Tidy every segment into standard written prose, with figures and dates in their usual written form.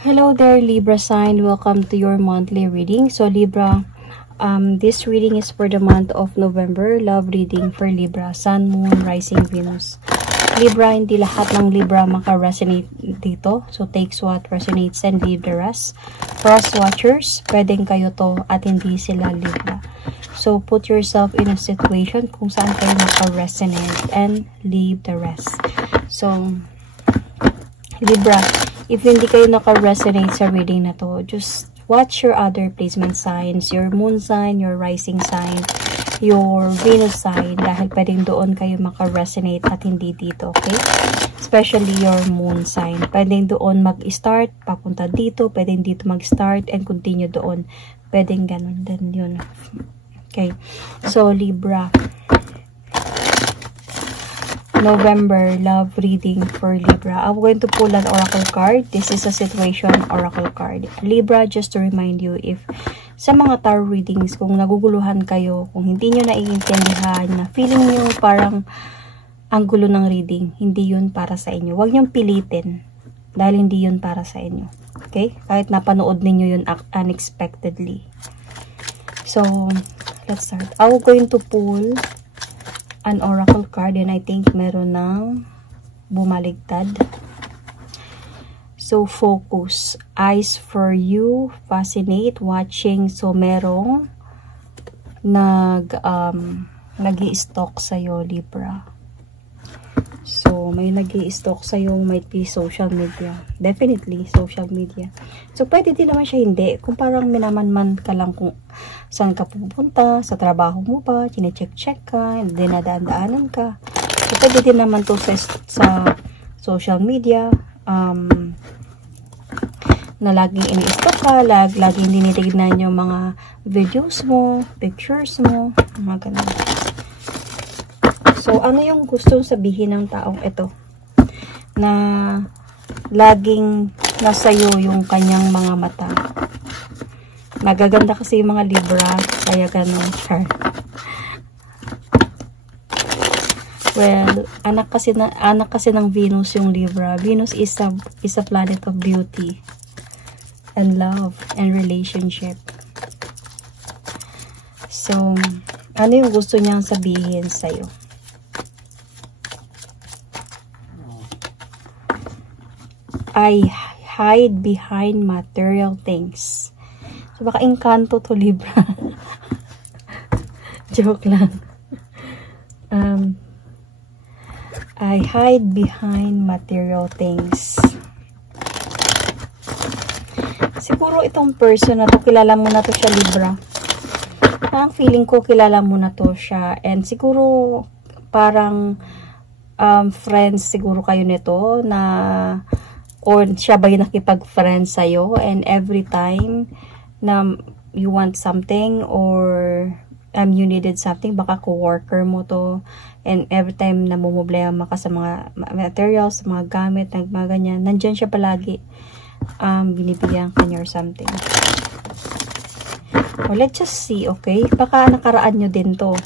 Hello there, Libra sign. Welcome to your monthly reading. So Libra, this reading is for the month of November. Love reading for Libra, Sun, Moon, Rising, Venus. Libra, hindi lahat ng Libra maka-resonate dito. So takes what resonates and leave the rest. Cross watchers, pwedeng kayo to at hindi sila Libra. So put yourself in a situation kung saan kayo maka-resonate and leave the rest. So Libra, if hindi kayo naka-resonate sa reading na to, just watch your other placement signs, your moon sign, your rising sign, your Venus sign, dahil pwedeng doon kayo maka-resonate at hindi dito, okay? Especially your moon sign. Pwedeng doon mag-start, papunta dito, pwedeng dito mag-start and continue doon. Pwedeng ganun din yun. Okay, so Libra, November love reading for Libra. I'm going to pull an oracle card. This is a situation oracle card. Libra, just to remind you, if sa mga tarot readings, kung naguguluhan kayo, kung hindi nyo naiintindihan, na feeling nyo parang ang gulo ng reading, hindi yun para sa inyo. Huwag nyong pilitin dahil hindi yun para sa inyo. Okay? Kahit napanood ninyo yun unexpectedly. So, let's start. I'm going to pull an oracle card and I think meron ng bumaligtad. So focus, eyes for you, fascinate, watching. So merong nag-i-stalk sa'yo, Libra. So may nag-i-stalk sa'yo, might be social media. Definitely social media. So pwede din naman siya hindi. Kung parang minamanman ka lang kung saan ka pupunta, sa trabaho mo ba, chinecheck-check ka, dinadaan-daanan ka. So pwede din naman to sa social media, na laging ini-stalk ka, laging dinitignan yung mga videos mo, pictures mo, mga ganun. So, ano yung gustong sabihin ng taong ito? Na laging nasayo yung kanyang mga mata. Nagaganda kasi yung mga Libra, kaya ganun. Well, anak kasi ng Venus yung Libra. Venus is a planet of beauty and love and relationship. So, ano yung gusto niyang sabihin sa'yo? I hide behind material things. So, baka engkanto to, Libra. Joke lang. I hide behind material things. Siguro itong person na to, kilala mo na to siya, Libra. Ang feeling ko, kilala mo na to siya. And siguro, parang friends siguro kayo nito na or siya ba yung nakipag-friend sa'yo, and every time na you want something or you needed something, baka co-worker mo to, and every time na mumublema ka sa mga materials, sa mga gamit, mga ganyan, nandyan siya palagi, binibigyan ka niya or something. Well, let's just see, okay? Baka nakaraan nyo din to.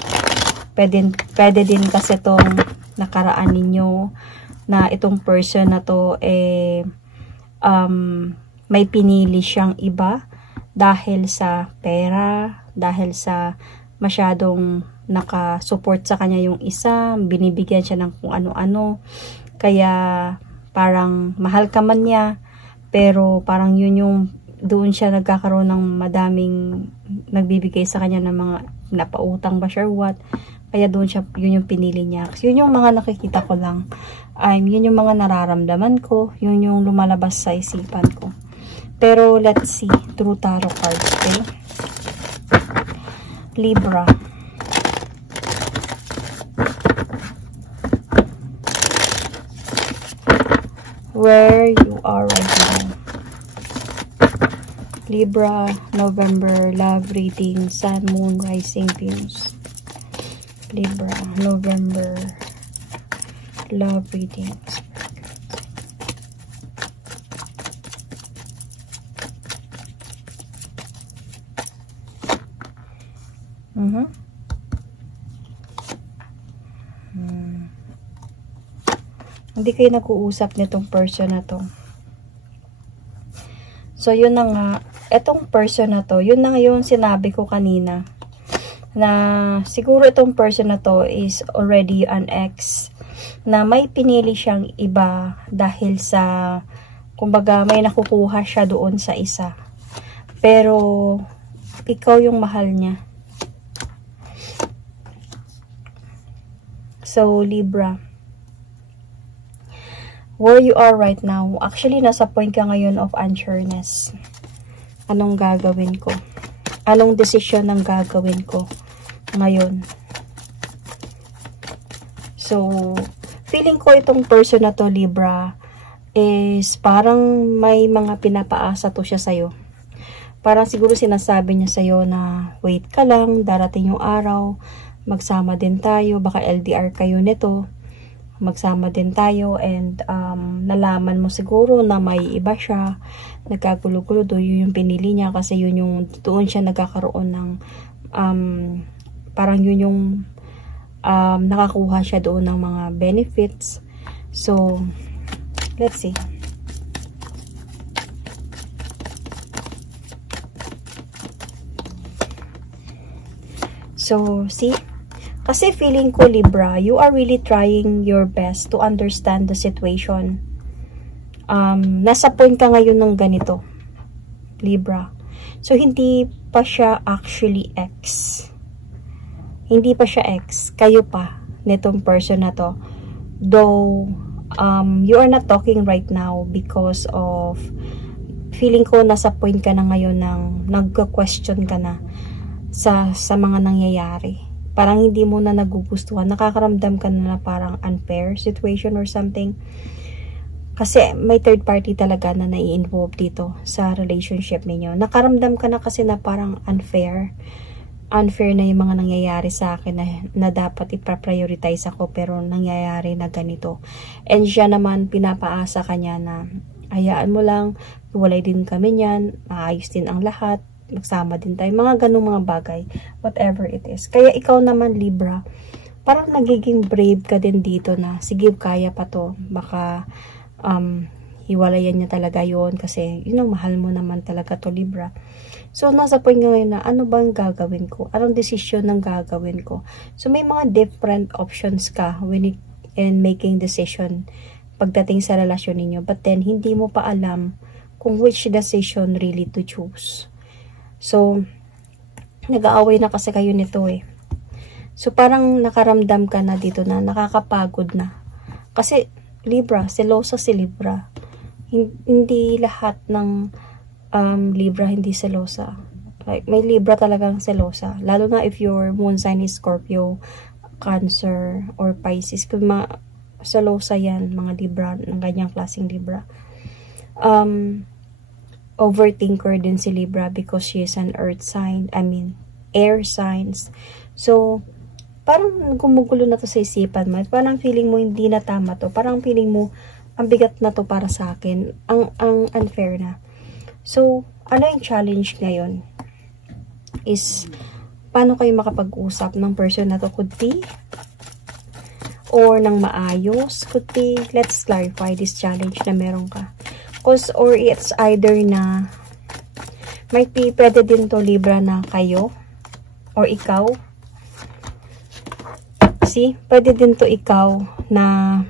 Pwede din kasi tong nakaraan ninyo na itong person na to may pinili siyang iba dahil sa pera, dahil sa masyadong nakasupport sa kanya yung isa, binibigyan siya ng kung ano-ano, kaya parang mahal ka man niya, pero parang yun yung doon siya nagkakaroon ng madaming nagbibigay sa kanya ng mga napautang ba siya or what. Kaya doon siya, yun yung pinili niya. Kasi yun yung mga nakikita ko lang. Yun yung mga nararamdaman ko. Yun yung lumalabas sa isipan ko. Pero let's see. Through tarot cards, okay? Libra. Where you are right now. Libra, November, love reading, Sun, Moon, Rising, Venus. Libra, November, love reading. Hindi kayo nag-uusap nitong person na to. So, yun na nga. Etong person na to, yun na nga yung sinabi ko kanina. Na siguro itong person na to is already an ex. Na may pinili siyang iba dahil sa, kumbaga, may nakukuha siya doon sa isa. Pero, ikaw yung mahal niya. So, Libra, where you are right now, actually, nasa point ka ngayon of unsureness. Anong gagawin ko? Anong desisyon ang gagawin ko ngayon? So, feeling ko itong person na to, Libra, is parang may mga pinapaasa to siya sa'yo. Parang siguro sinasabi niya sa'yo na, wait ka lang, darating yung araw, magsama din tayo, baka LDR kayo nito, magsama din tayo, and nalaman mo siguro na may iba siya, nagkagulo-gulo do, yun yung pinili niya kasi yun yung doon siya nagkakaroon ng parang yun yung nakakuha siya doon ng mga benefits. So, let's see. So, see? Kasi feeling ko, Libra, you are really trying your best to understand the situation. Nasa point ka ngayon ng ganito, Libra. So, hindi pa siya actually ex. Hindi pa siya ex. Kayo pa, nitong person na to. Though, you are not talking right now because of, feeling ko, nasa point ka na ngayon ng nagka-question ka na sa mga nangyayari. Parang hindi mo na nagugustuhan. Nakakaramdam ka na parang unfair situation or something. Kasi may third party talaga na nai-involve dito sa relationship ninyo. Nakaramdam ka na kasi na parang unfair. Unfair na yung mga nangyayari sa akin na dapat ipa-prioritize ako pero nangyayari na ganito. And siya naman pinapaasa kanya na hayaan mo lang, walay din kami niyan, maayos din ang lahat, magsama din tayo, mga ganung mga bagay, whatever it is. Kaya ikaw naman, Libra, parang nagiging brave ka din dito na, sige, kaya pa to, baka hiwalayan niya talaga yon kasi, yun ang mahal mo naman talaga to, Libra. So, nasa point ngayon na, ano bang gagawin ko? Anong desisyon ng gagawin ko? So, may mga different options ka when in making decision pagdating sa relasyon ninyo, but then, hindi mo pa alam kung which decision really to choose. So, nag-aaway na kasi kayo nito eh. So, parang nakaramdam ka na dito na nakakapagod na. Kasi, Libra, selosa si Libra. Hindi lahat ng Libra hindi selosa. Like, may Libra talagang selosa. Lalo na if your moon sign is Scorpio, Cancer, or Pisces. Kung selosa yan, mga Libra, ng ganyang klaseng Libra. Overthinker din si Libra because she is an earth sign, air signs. So, parang gumugulo na to sa isipan mo. Parang feeling mo hindi na tama to. Parang feeling mo, ang bigat na to para sa akin. Ang unfair na. So, ano yung challenge ngayon? Is, paano kayo makapag-usap ng person na to? Could be, or ng maayos. Could be, let's clarify this challenge na meron ka. Or it's either na might be pwede din to, Libra, na kayo or ikaw. See, pwede din to ikaw na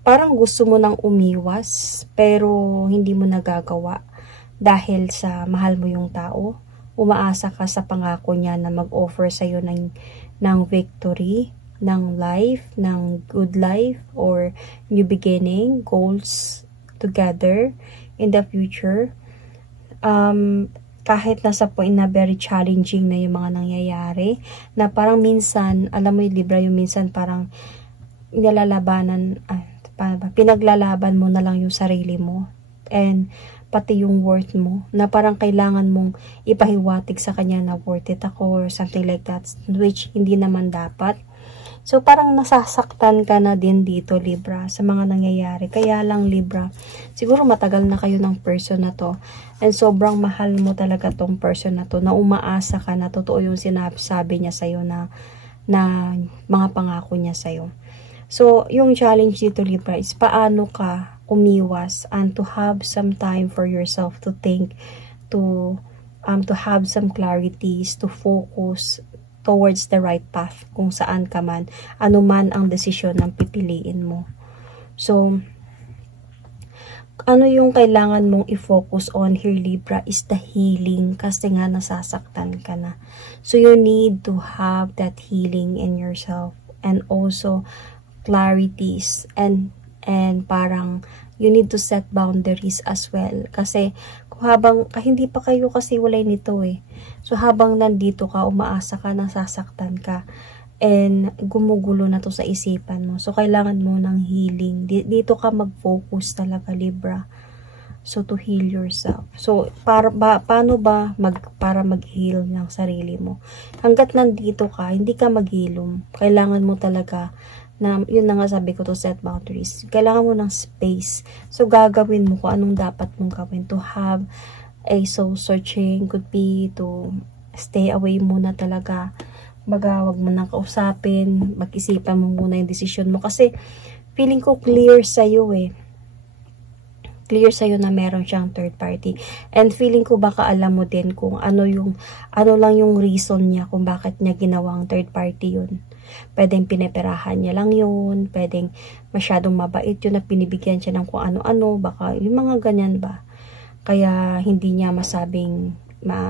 parang gusto mo nang umiwas pero hindi mo nagagawa dahil sa mahal mo yung tao. Umaasa ka sa pangako niya na mag-offer sa'yo ng victory, ng life, ng good life, or new beginning, goals together in the future. Kahit nasa point na very challenging na yung mga nangyayari, na parang minsan, alam mo yung Libra, yung minsan parang pinaglalaban mo na lang yung sarili mo and pati yung worth mo, na parang kailangan mong ipahiwatig sa kanya na worth it ako or something like that, which hindi naman dapat. So, parang nasasaktan ka na din dito, Libra, sa mga nangyayari. Kaya lang, Libra, siguro matagal na kayo ng person na to. And sobrang mahal mo talaga tong person na to, na umaasa ka na totoo yung sinasabi niya sa'yo na mga pangako niya sa'yo. So, yung challenge dito, Libra, is paano ka umiwas and to have some time for yourself to think, to have some clarities, to focus towards the right path kung saan ka man, ano man ang desisyon ng pipiliin mo. So, ano yung kailangan mong i-focus on here, Libra, is the healing kasi nga nasasaktan ka na. So, you need to have that healing in yourself and also clarities and parang you need to set boundaries as well. Kasi hindi pa kayo kasi walay nito eh. So, habang nandito ka, umaasa ka, nasasaktan ka, and gumugulo na to sa isipan mo. So, kailangan mo ng healing. Dito ka mag-focus talaga, Libra. So, to heal yourself. So, paano ba para mag-heal ng sarili mo? Hanggat nandito ka, hindi ka maghilom. Kailangan mo talaga na, yun na nga sabi ko, to set boundaries. Kailangan mo ng space. So, gagawin mo kung anong dapat mong gawin. To have a soul searching, could be to stay away muna talaga. Wag mo nang kausapin, mag-isipan mo muna yung decision mo. Kasi, feeling ko clear sa'yo eh. Clear sa'yo na meron siyang third party. And feeling ko baka alam mo din kung ano lang yung reason niya kung bakit niya ginawang third party yun. Pwedeng pineperahan niya lang yun, pwedeng masyadong mabait yun na pinibigyan siya ng kung ano-ano, baka yung mga ganyan ba. Kaya hindi niya masabing,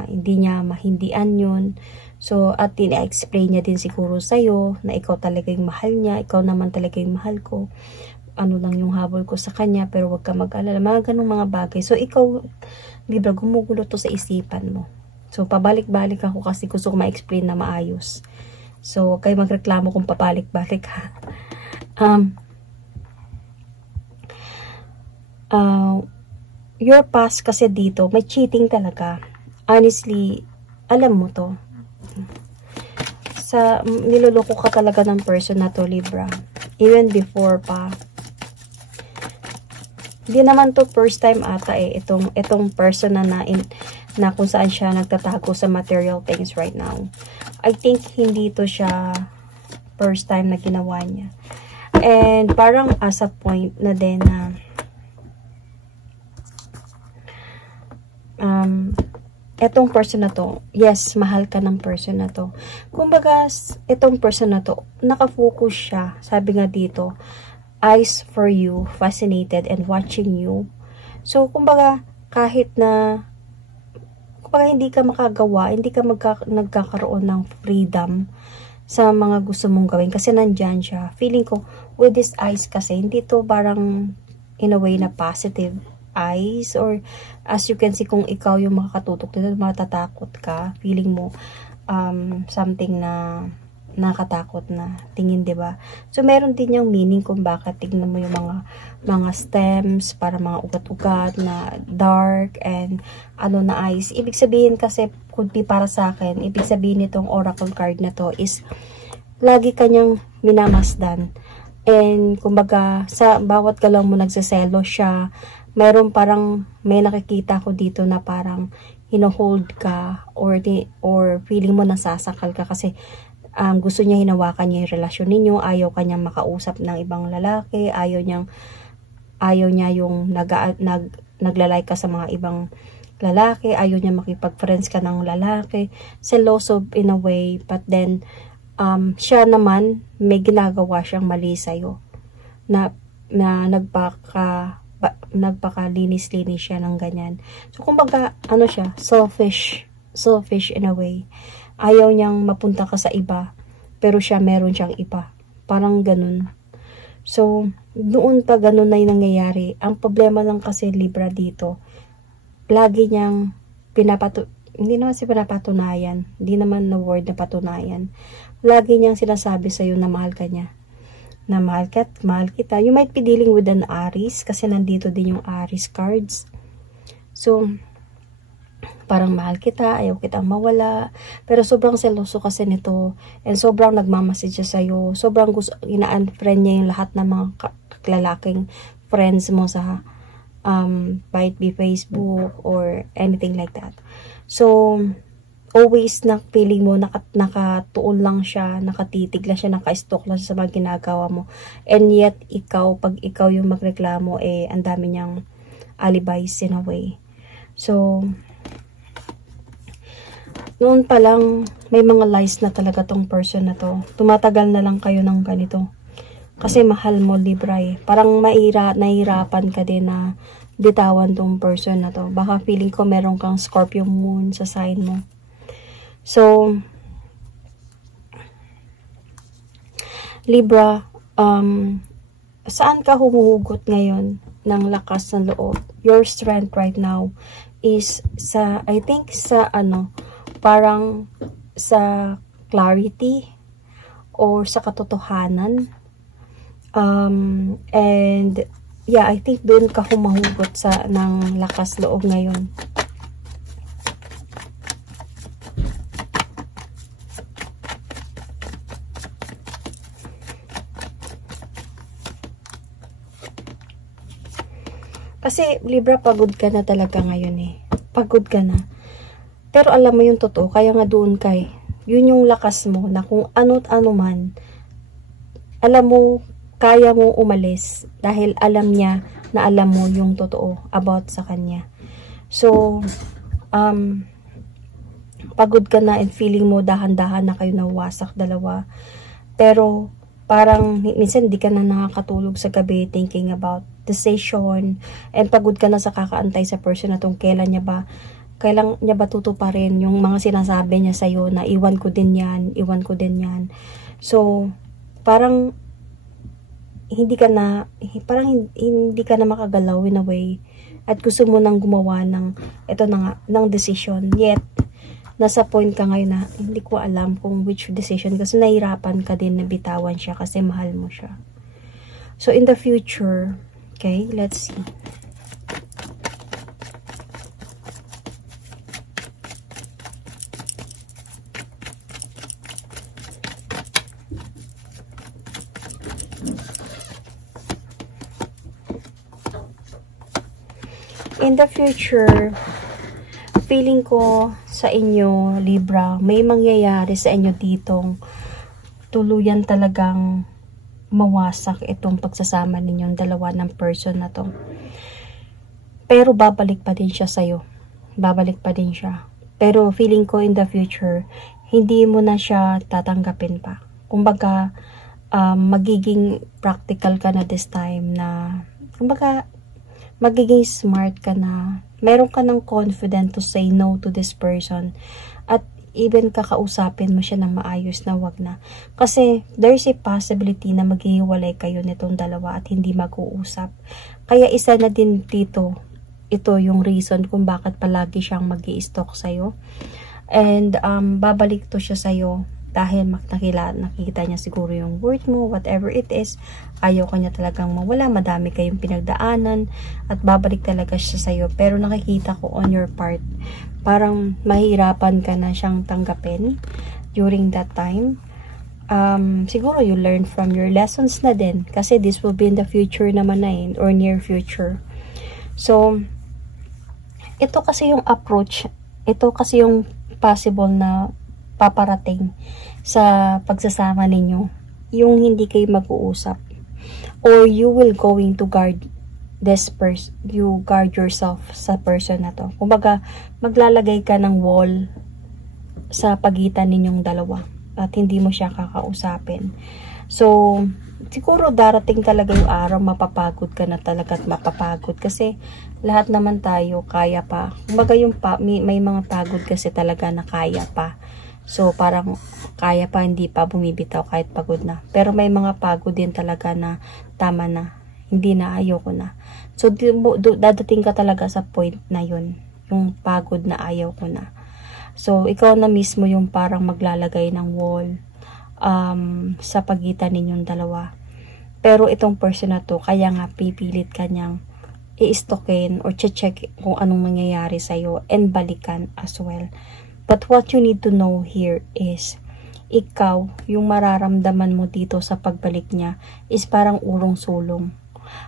hindi niya mahindian yun. So, at ina-explain niya din siguro sa'yo na ikaw talaga yung mahal niya, ikaw naman talaga yung mahal ko. Ano lang yung habol ko sa kanya, pero wag ka mag-alala. Mga ganung mga bagay. So, ikaw, Libra, gumugulo to sa isipan mo. So, pabalik-balik ako kasi gusto ko ma-explain na maayos. So, kayo magreklamo kung pabalik-balik ha. Your past kasi dito, may cheating talaga. Honestly, alam mo to. Niloloko ka talaga ng person na to, Libra. Even before pa. Hindi naman to first time ata eh. Itong person na kung saan siya nagtatago sa material things right now. I think hindi to siya first time na ginawa niya. And parang as a point na din na etong person na to, yes, mahal ka ng person na to. Kumbaga, etong person na to, nakafocus siya. Sabi nga dito, eyes for you, fascinated and watching you. So, kumbaga, kahit na hindi ka makagawa, hindi ka nagkakaroon ng freedom sa mga gusto mong gawin kasi nandyan siya. Feeling ko, with this eyes kasi, hindi to parang in a way na positive eyes, or as you can see, kung ikaw yung makakatutok dito, matatakot ka, feeling mo something na nakatakot na tingin, 'di ba? So meron din yung meaning kung bakit tingnan mo yung mga stems, para mga ugat-ugat na dark and na eyes. Ibig sabihin kasi, could be para sa akin, ibig sabihin nitong oracle card na to is lagi kanyang minamasdan. And kumbaga, sa bawat galaw mo nagseselo siya. Meron parang, may nakikita ko dito na parang hino-hold ka or feeling mo nasasakal ka kasi gusto niya hinawakan niya yung relasyon ninyo, ayaw kanyang makausap ng ibang lalaki, ayaw niya yung naglalike ka sa mga ibang lalaki, ayaw niya makipag-friends ka ng lalaki, seloso in a way, but then siya naman may ginagawa siyang mali sa'yo na nagpakalinis-linis siya ng ganyan. So, kumbaga, siya, selfish in a way. Ayaw niyang mapunta ka sa iba, pero siya meron siyang iba. Parang ganun. So, noon pa ganun na yung nangyayari. Ang problema lang kasi, Libra, dito, lagi niyang hindi naman pinapatunayan. Hindi naman na word na patunayan. Lagi niyang sinasabi sa'yo na mahal ka niya. Na mahal kita. You might be dealing with an Aries kasi nandito din yung Aries cards. So, parang mahal kita, ayaw kitang mawala. Pero sobrang seloso kasi nito. And sobrang nagmamasid siya sa'yo. Sobrang ina-unfriend niya yung lahat ng mga lalaking friends mo sa might be Facebook or anything like that. So, always na feeling mo nakatuon lang siya, nakatitig lang siya, naka-stalk lang siya sa mga ginagawa mo. And yet, pag ikaw yung magreklamo, ang dami niyang alibis in a way. So, noon pa lang, may mga lies na talaga tong person na to. Tumatagal na lang kayo ng ganito. Kasi mahal mo, Libra Parang nahihirapan ka din na bitawan tong person na to. Baka feeling ko meron kang Scorpio moon sa sign mo. So, Libra, saan ka humuhugot ngayon ng lakas ng loob? Your strength right now is sa, I think sa parang sa clarity or sa katotohanan. And yeah, I think doon ka humuhugot ng lakas loob ngayon. Kasi, Libra, pagod ka na talaga ngayon Pagod ka na. Pero alam mo yung totoo, kaya nga doon yun yung lakas mo na kung ano't ano man, alam mo, kaya mo umalis dahil alam niya na alam mo yung totoo about sa kanya. So, pagod ka na and feeling mo dahan-dahan na kayo nawasak dalawa. Pero, parang minsan hindi ka na nakakatulog sa gabi thinking about decision and pagod ka na sa kakaantay sa person na tong kailan niya ba tutuparin yung mga sinasabi niya sa'yo na iwan ko din yan. So, parang hindi ka na makagalaw in a way at gusto mo nang gumawa ng decision. Yet, nasa point ka ngayon na hindi ko alam kung which decision kasi nahirapan ka din na bitawan siya kasi mahal mo siya. So, in the future, okay, let's see. In the future, feeling ko sa inyo, Libra, may mangyayari sa inyo ditong tuluyan talagang mawasak itong pagsasama ninyong dalawa ng person na to. Pero babalik pa din siya sa'yo. Babalik pa din siya. Pero feeling ko in the future, hindi mo na siya tatanggapin pa. Kumbaga, magiging practical ka na this time na, kumbaga, magiging smart ka na. Meron ka ng confident to say no to this person. At even kakausapin mo siya ng maayos na wag na. Kasi there's a possibility na maghihiwalay kayo nitong dalawa at hindi mag-uusap. Kaya isa na din dito, ito yung reason kung bakit palagi siyang mag-i-stalk sa'yo. And babalik to siya sa'yo dahil nakita niya siguro yung worth mo, whatever it is. Ayaw ka niya talagang mawala, madami kayong pinagdaanan at babalik talaga siya sa'yo. Pero nakikita ko on your part, parang mahirapan ka na siyang tanggapin during that time. Siguro you learn from your lessons na din kasi this will be in the future naman na or near future. So, ito kasi yung approach, ito kasi yung possible na paparating sa pagsasama ninyo, yung hindi kayo mag-uusap or you will going to guard this person, you guard yourself sa person na to. Kumbaga, maglalagay ka ng wall sa pagitan ninyong dalawa at hindi mo siya kakausapin. So, siguro darating talaga yung araw mapapagod ka na talaga at mapapagod kasi lahat naman tayo kaya pa. Kumbaga yung may mga pagod kasi talaga na kaya pa. So, parang kaya pa, hindi pa bumibitaw kahit pagod na. Pero may mga pagod din talaga na tama na. Hindi na, ayoko na. So, dadating ka talaga sa point na yun. Yung pagod na ayaw ko na. So, ikaw na mismo yung parang maglalagay ng wall sa pagitan ninyong dalawa. Pero itong person na to, kaya nga pipilit ka niyang i-stalkin or check kung anong mangyayari sa'yo and balikan as well. But what you need to know here is, ikaw, yung mararamdaman mo dito sa pagbalik niya is parang urong-sulong.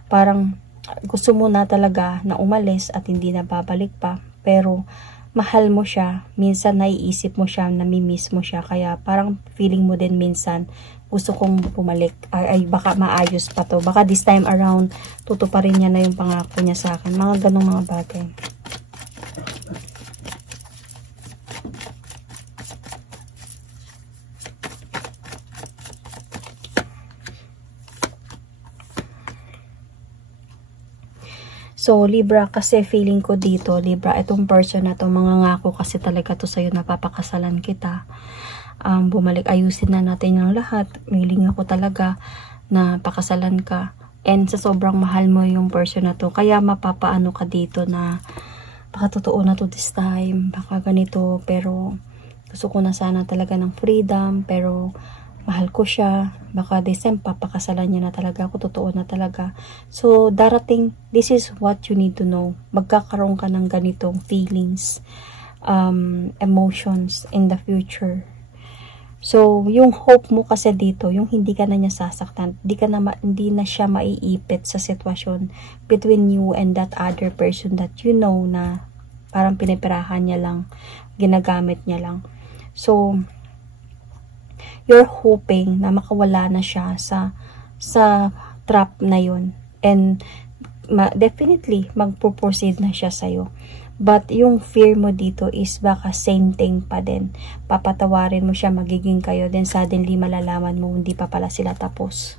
Parang gusto mo na talaga na umalis at hindi na babalik pa. Pero mahal mo siya, minsan naiisip mo siya, namimiss mo siya, kaya parang feeling mo din minsan, gusto kong bumalik, ay baka maayos pa to, baka this time around, tutuparin niya na yung pangako niya sa akin, mga ganong mga bagay. So, Libra, kasi feeling ko dito, Libra, itong person na to, mangangako kasi talaga to sa'yo, napapakasalan kita. Bumalik, ayusin na natin yung lahat. Feeling ako talaga na pakasalan ka. And sa sobrang mahal mo yung person na to, kaya mapapaano ka dito na, baka totoo na to this time, baka ganito, pero gusto ko na sana talaga ng freedom, pero mahal ko siya, baka this time papakasalan niya na talaga ako, totoo na talaga. So, darating, this is what you need to know. Magkakaroon ka ng ganitong feelings, emotions in the future. So, yung hope mo kasi dito, yung hindi ka na niya sasaktan, hindi na siya maiipit sa sitwasyon between you and that other person that you know na parang pinipirahan niya lang, ginagamit niya lang. So, you're hoping na makawala na siya sa trap na yun. And definitely, magpo-proceed na siya sa'yo. But yung fear mo dito is baka same thing pa din. Papatawarin mo siya, magiging kayo. Then suddenly, malalaman mo, hindi pa pala sila tapos.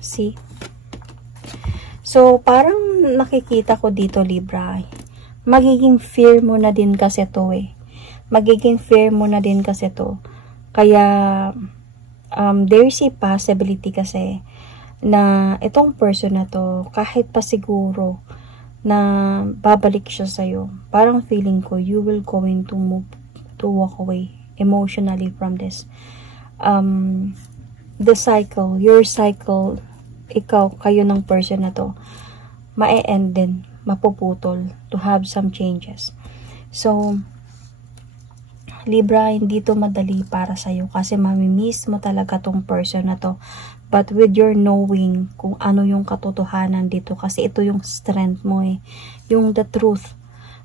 See? So, parang nakikita ko dito, Libra, magiging fear mo na din kasi to eh. Magiging fear mo na din kasi to. Kaya, there's a possibility kasi na itong person na to, kahit pa siguro na babalik siya sa'yo, parang feeling ko, you will going to move, to walk away emotionally from this. The cycle, your cycle, ikaw, kayo ng person na to, ma-end din, mapuputol, to have some changes. So, Libra, hindi to madali para sa'yo kasi mamimiss mo talaga tong person na to. But with your knowing kung ano yung katotohanan dito, kasi ito yung strength mo eh, yung the truth.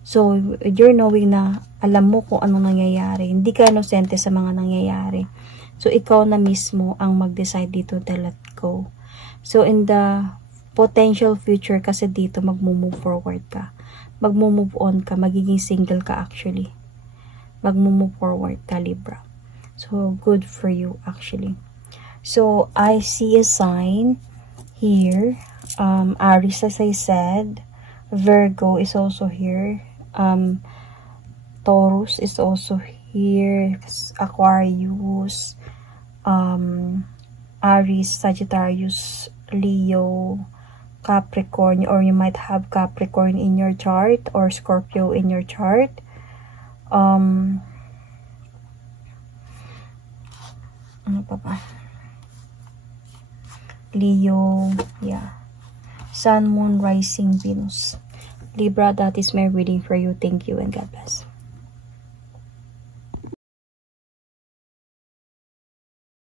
So, with your knowing na alam mo kung ano nangyayari, hindi ka inosente sa mga nangyayari. So, ikaw na mismo ang mag-decide dito to let go. So, in the potential future kasi dito, mag-move forward ka. Mag-move on ka. Magiging single ka actually. Mag-move forward ka, Libra. So, good for you actually. So, I see a sign here. Aries, as I said. Virgo is also here. Taurus is also here. Aquarius. Aries, Sagittarius, Leo, Capricorn, or you might have Capricorn in your chart or Scorpio in your chart. Ano pa ba? Leo, yeah. Sun, Moon, Rising, Venus. Libra, that is my reading for you. Thank you and God bless.